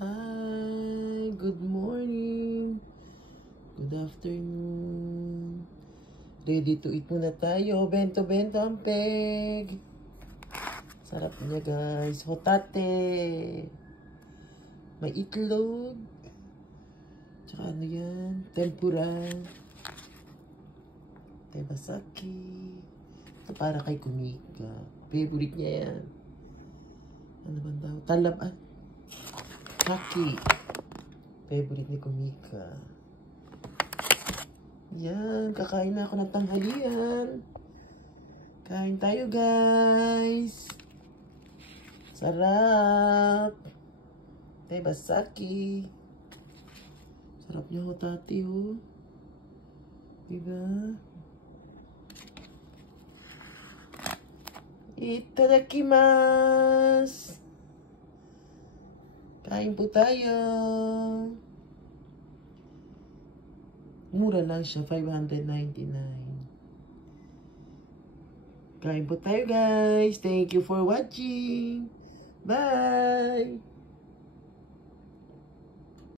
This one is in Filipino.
Hi, good morning, good afternoon. Ready to eat muna tayo. Bento ang peg. Sarap niya guys. Hotate. May itlog. Tsaka ano yan? Tempura. Tebasaki. Ito para kay Kumika. Favorite niya yan. Ano ba daw? Talab. Kaki. Favorite ni Kumika. Yan. Kakain na ako ng tanghalian. Kain tayo guys. Sarap. Tebasaki. Sarap niya hotate oh. Diba? Itadakimasu. Kain po tayo. Mura lang siya, 599. Kain po tayo guys. Thank you for watching. Bye!